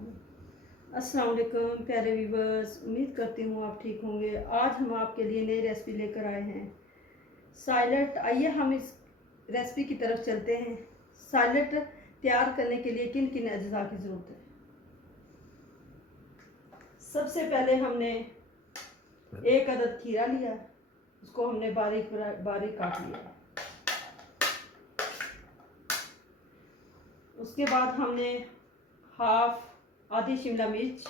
अस्सलाम वालेकुम प्यारे व्यूवर्स, उम्मीद करती हूँ आप ठीक होंगे। आज हम आपके लिए नई रेसिपी लेकर आए हैं, साइलेट। आइए हम इस रेसिपी की तरफ चलते हैं। साइलेट तैयार करने के लिए किन किन अज्जा की ज़रूरत है। सबसे पहले हमने एक अदद खीरा लिया, उसको हमने बारीक बारीक काट लिया। उसके बाद हमने आधी शिमला मिर्च,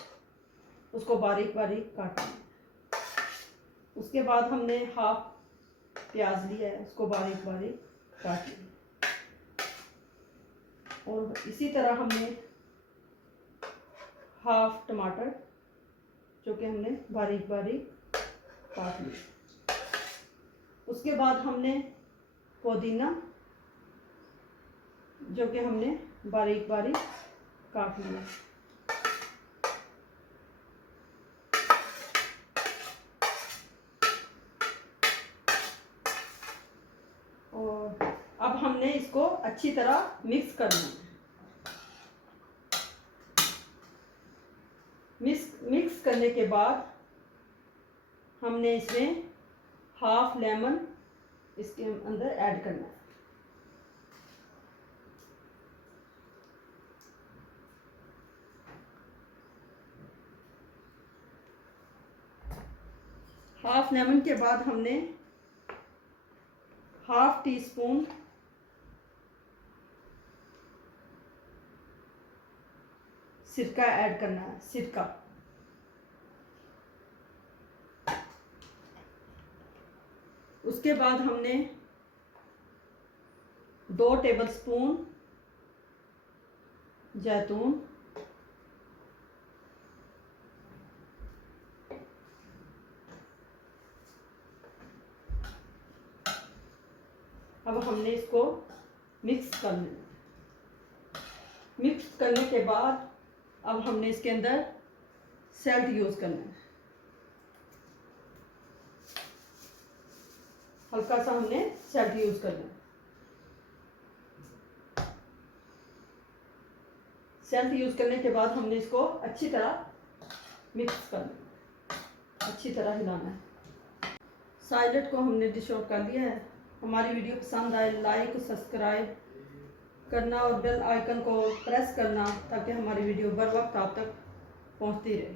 उसको बारीक बारीक काट लिया। उसके बाद हमने हाफ प्याज लिया है, उसको बारीक बारीक काट लिया। और इसी तरह हमने हाफ टमाटर, जो कि हमने बारीक बारीक काट लिया। उसके बाद हमने पुदीना, जो कि हमने बारीक बारीक काट लिया। और अब हमने इसको अच्छी तरह मिक्स करना है। मिक्स करने के बाद हमने इसमें हाफ लेमन इसके अंदर ऐड करना है। हाफ लेमन के बाद हमने हाफ टी स्पून सिरका ऐड करना है। सिरका उसके बाद हमने 2 टेबलस्पून जैतून, अब हमने इसको मिक्स करना है। मिक्स करने के बाद अब हमने इसके अंदर सॉल्ट यूज करना है। हल्का सा हमने सॉल्ट यूज करना है। सॉल्ट यूज करने के बाद हमने इसको अच्छी तरह मिक्स करना है, अच्छी तरह हिलाना है। साइलेट को हमने डिश आउट कर लिया है। हमारी वीडियो पसंद आए लाइक सब्सक्राइब करना और बेल आइकन को प्रेस करना, ताकि हमारी वीडियो बर वक्त आप तक पहुंचती रहे।